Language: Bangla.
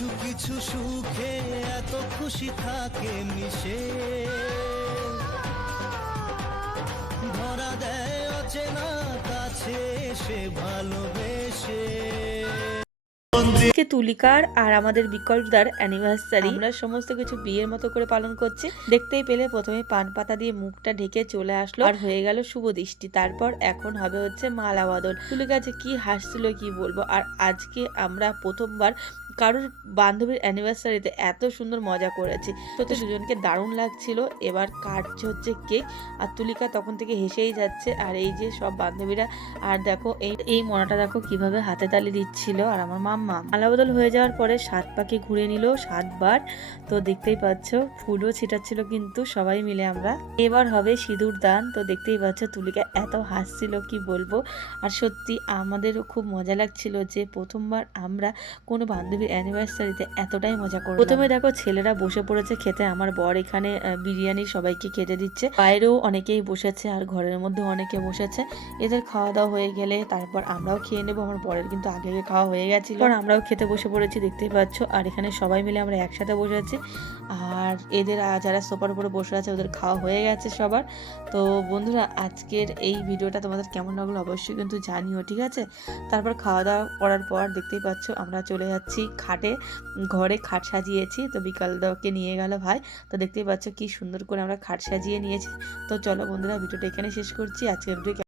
কিছু কিছু সুখে এত খুশি থাকে মিশে, ধরা দেয় অচেনা কাছে সে ভালোবেসে। আজকে তুলিকার আর আমাদের বিকল্পদার অ্যানিভার্সারি, আমরা সমস্ত কিছু বিয়ের মতো করে পালন করছি। দেখতেই পেলে প্রথমে পান পাতা দিয়ে মুখটা ঢেকে চলে আসলো আর হয়ে গেল শুভ দৃষ্টি। তারপর এখন হবে হচ্ছে মালা বদল। তুলিকা যে কি হাসছিল কি বলবো। আর আজকে আমরা প্রথমবার কারোর বান্ধবীর অ্যানিভার্সারিতে এত সুন্দর মজা করেছি, তো দুজনকে দারুণ লাগছিল। এবার কাটছে হচ্ছে কেক আর তুলিকা তখন থেকে হেসেই যাচ্ছে। আর এই যে সব বান্ধবীরা, আর দেখো এই মনাটা দেখো কিভাবে হাতে তালি দিচ্ছিল। আর আমার মাম্মা মালা বদল হয়ে যাওয়ার পরে 7 পাকে ঘুরে নিল 7 বার। তো দেখতেই পাচ্ছ ফুলও ছিটাচ্ছিল কিন্তু সবাই মিলে। আমরা এবার হবে সিঁদুর দান। তো দেখতেই পাচ্ছ তুলিকা এত হাসছিল কি বলবো। আর সত্যি আমাদেরও খুব মজা লাগছিল যে প্রথমবার আমরা কোনো বান্ধবীর অ্যানিভার্সারিতে এতটাই মজা করলাম। প্রথমে দেখো ছেলেরা বসে পড়েছে খেতে। আমার বর এখানে বিরিয়ানি সবাইকে খেতে দিচ্ছে। বাইরেও অনেকেই বসেছে আর ঘরের মধ্যে অনেকে বসেছে। এদের খাওয়া দাওয়া হয়ে গেলে তারপর আমরাও খেয়ে নেবো। আমার বরের কিন্তু আগে খাওয়া হয়ে গেছিল, আমরাও খেতে বসে পড়েছি দেখতেই পাচ্ছ। আর এখানে সবাই মিলে আমরা একসাথে বসে আছি। আর এদের যারা সোফার উপরে বসে আছে ওদের খাওয়া হয়ে গেছে সবার। তো বন্ধুরা আজকের এই ভিডিওটা তোমাদের কেমন লাগলো অবশ্যই কিন্তু জানিও, ঠিক আছে। তারপর খাওয়া দাওয়া করার পর দেখতেই পাচ্ছ আমরা চলে যাচ্ছি খাটে। ঘরে খাট সাজিয়েছি, তো বিকালদাকে নিয়ে গেল ভাই। তো দেখতেই পাচ্ছ কি সুন্দর করে আমরা খাট সাজিয়ে নিয়েছি। তো চলো বন্ধুরা ভিডিওটা এখানে শেষ করছি। আজকের ভিডিও